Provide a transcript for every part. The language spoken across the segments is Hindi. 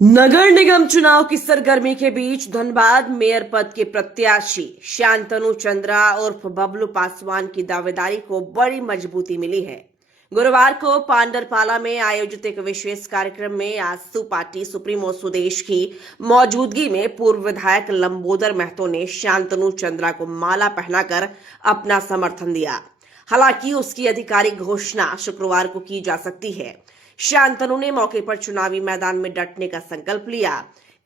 नगर निगम चुनाव की सरगर्मी के बीच धनबाद मेयर पद के प्रत्याशी शांतनु चंद्रा उर्फ बबलू पासवान की दावेदारी को बड़ी मजबूती मिली है। गुरुवार को पांडरपाला में आयोजित एक विशेष कार्यक्रम में आजसू पार्टी सुप्रीमो सुदेश की मौजूदगी में पूर्व विधायक लंबोदर महतो ने शांतनु चंद्रा को माला पहनाकर अपना समर्थन दिया। हालांकि उसकी आधिकारिक घोषणा शुक्रवार को की जा सकती है। शांतनु ने मौके पर चुनावी मैदान में डटने का संकल्प लिया।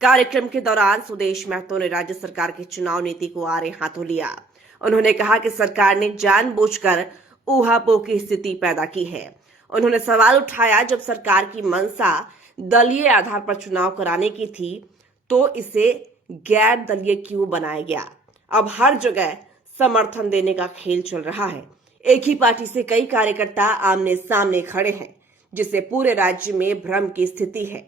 कार्यक्रम के दौरान सुदेश महतो ने राज्य सरकार की चुनाव नीति को आड़े हाथों लिया। उन्होंने कहा कि सरकार ने जानबूझकर ऊहापोह की स्थिति पैदा की है। उन्होंने सवाल उठाया, जब सरकार की मंशा दलीय आधार पर चुनाव कराने की थी तो इसे गैर दलीय क्यों बनाया गया? अब हर जगह समर्थन देने का खेल चल रहा है। एक ही पार्टी से कई कार्यकर्ता आमने सामने खड़े हैं, जिससे पूरे राज्य में भ्रम की स्थिति है।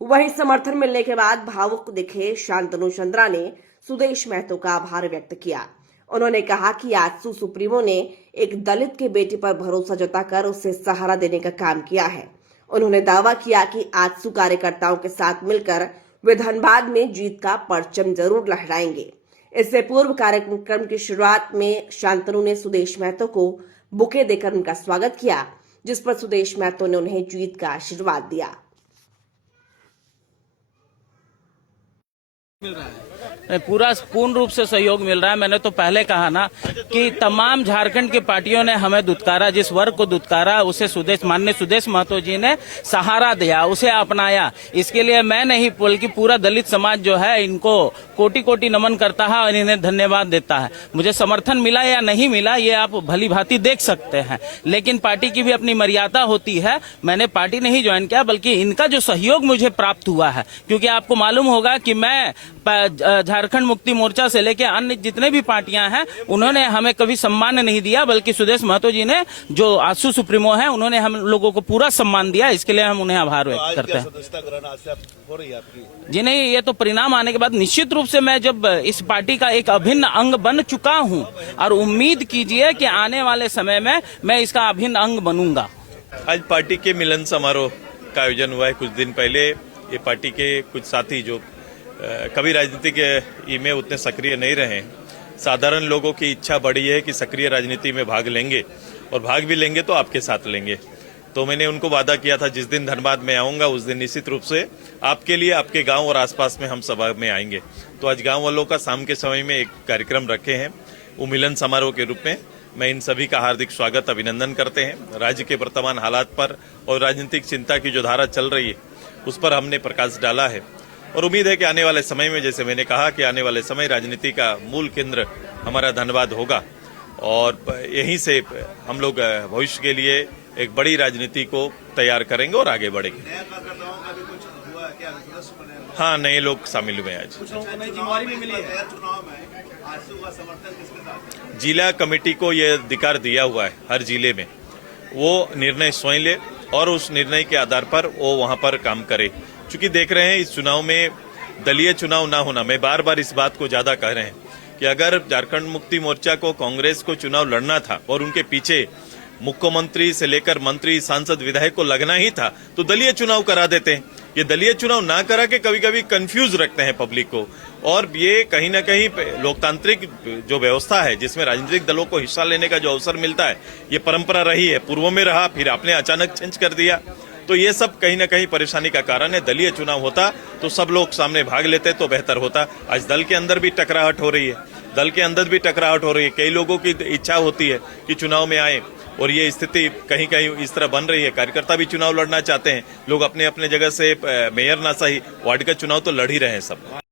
वहीं समर्थन मिलने के बाद भावुक दिखे शांतनु चंद्रा ने सुदेश महतो का आभार व्यक्त किया। उन्होंने कहा कि आजसू सुप्रीमो ने एक दलित के बेटे पर भरोसा जताकर उसे सहारा देने का काम किया है। उन्होंने दावा किया कि आजसू कार्यकर्ताओं के साथ मिलकर वे धनबाद में जीत का परचम जरूर लहराएंगे। इससे पूर्व कार्यक्रम की शुरुआत में शांतनु ने सुदेश महतो को बुके देकर उनका स्वागत किया, जिस पर सुदेश महतो ने उन्हें जीत का आशीर्वाद दिया। पूरा पूर्ण रूप से सहयोग मिल रहा है। मैंने तो पहले कहा ना कि तमाम झारखंड की पार्टियों ने हमें दुत्कारा, जिस वर्ग को दुत्कारा उसे माननीय सुदेश महतो जी ने सहारा दिया, उसे अपनाया। इसके लिए मैं नहीं बल्कि पूरा दलित समाज जो है इनको कोटि कोटि नमन करता है और इन्हें धन्यवाद देता है। मुझे समर्थन मिला या नहीं मिला ये आप भली भांति देख सकते हैं, लेकिन पार्टी की भी अपनी मर्यादा होती है। मैंने पार्टी नहीं ज्वाइन किया, बल्कि इनका जो सहयोग मुझे प्राप्त हुआ है, क्योंकि आपको मालूम होगा कि मैं झारखंड मुक्ति मोर्चा से लेकर अन्य जितने भी पार्टियां हैं उन्होंने हमें कभी सम्मान नहीं दिया, बल्कि सुदेश महतो जी ने जो आजसू सुप्रीमो है उन्होंने हम लोगों को पूरा सम्मान दिया। इसके लिए हम उन्हें आभार व्यक्त करते हैं। जी नहीं, ये तो परिणाम आने के बाद निश्चित रूप से मैं जब इस पार्टी का एक अभिन्न अंग बन चुका हूं, और उम्मीद कीजिए कि आने वाले समय में मैं इसका अभिन्न अंग बनूंगा। आज पार्टी के मिलन समारोह का आयोजन हुआ है। कुछ दिन पहले ये पार्टी के कुछ साथी जो कभी राजनीति में उतने सक्रिय नहीं रहे, साधारण लोगों की इच्छा बढ़ी है कि सक्रिय राजनीति में भाग लेंगे, और भाग भी लेंगे तो आपके साथ लेंगे। तो मैंने उनको वादा किया था, जिस दिन धनबाद में आऊंगा उस दिन निश्चित रूप से आपके लिए, आपके गांव और आसपास में हम सभा में आएंगे। तो आज गांव वालों का शाम के समय में एक कार्यक्रम रखे हैं, वो मिलन समारोह के रूप में। मैं इन सभी का हार्दिक स्वागत, अभिनंदन करते हैं। राज्य के वर्तमान हालात पर और राजनीतिक चिंता की जो धारा चल रही है उस पर हमने प्रकाश डाला है, और उम्मीद है कि आने वाले समय में, जैसे मैंने कहा कि आने वाले समय राजनीति का मूल केंद्र हमारा धनबाद होगा, और यहीं से हम लोग भविष्य के लिए एक बड़ी राजनीति को तैयार करेंगे और आगे बढ़ेंगे। हाँ, नए लोग शामिल हुए आज। जिला कमेटी को यह अधिकार दिया हुआ है, हर जिले में वो निर्णय स्वयं ले और उस निर्णय के आधार पर वो वहां पर काम करे। चूंकि देख रहे हैं इस चुनाव में दलीय चुनाव ना होना, मैं बार बार इस बात को ज्यादा कह रहे हैं कि अगर झारखंड मुक्ति मोर्चा को, कांग्रेस को चुनाव लड़ना था और उनके पीछे मुख्यमंत्री से लेकर मंत्री, सांसद, विधायक को लगना ही था, तो दलीय चुनाव करा देते हैं। ये दलीय चुनाव ना करा के कभी कभी कंफ्यूज रखते हैं पब्लिक को, और ये कहीं ना कहीं लोकतांत्रिक जो व्यवस्था है जिसमें राजनीतिक दलों को हिस्सा लेने का जो अवसर मिलता है, ये परंपरा रही है, पूर्व में रहा, फिर आपने अचानक चेंज कर दिया। तो ये सब कहीं ना कहीं परेशानी का कारण है। दलीय चुनाव होता तो सब लोग सामने भाग लेते तो बेहतर होता। आज दल के अंदर भी टकराहट हो रही है, कई लोगों की इच्छा होती है कि चुनाव में आए, और ये स्थिति कहीं कहीं इस तरह बन रही है। कार्यकर्ता भी चुनाव लड़ना चाहते हैं, लोग अपने अपने जगह से मेयर ना सही वार्ड का चुनाव तो लड़ ही रहे हैं सब।